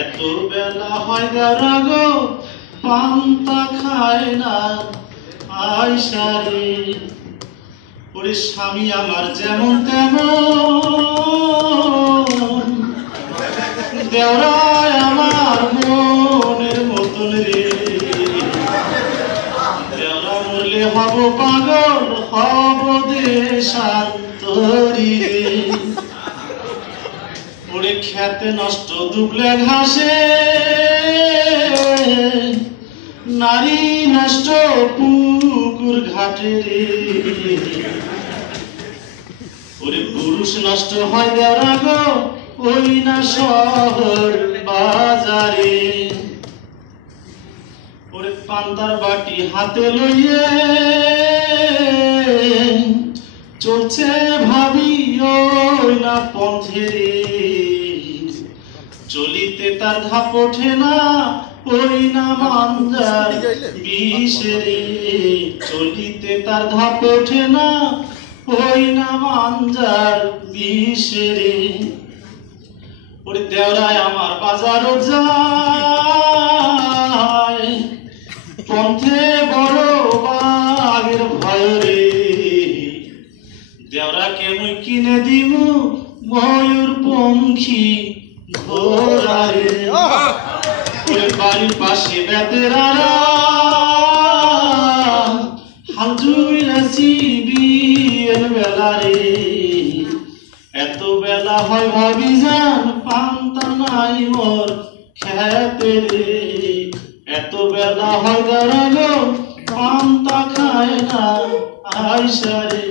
এত বেলা হয় গো পান্তা খায় না আইসারে। ওরে স্বামী আমার যেমন তেমন, দেওরায় আমার মনের মতন রে। দেওরা মরলে হব পাগল, হব দেশান্তরী রে। ওরে খেতে নষ্ট দুবলে ঘাসে, নারী নষ্ট পুকুর ঘাটে রে। ওরে পুরুষ নষ্ট হয় দেওরা গো ওই না শহর বাজারে। ওরে পান্তার বাটি হাতে লইয়ে চলছে ভাবি ওই না পথে রে। চলিতে তার ধাপ ওঠে না ওই না মাঞ্জার বিষে রে। চলিতে তার ধাপ ওঠে না ওই না মাঞ্জার বিষে রে। ওরে দেওরায় আমার বাজারও যায়, পথে বড় বাঘের ভয় রে। দেওরাকে মুই কিনে দিমু ময়ূর পঙ্খী ঘোড়া রে। ওরে বাড়ির পাশে বেতেরারা হাল জুইরাছি বিয়ের বেলা রে। এত বেলা হয় ভাবি যান পান্তা নাই মোর খেতে রে। এত বেলা হয় গো পান্তা খায় না আইসারে।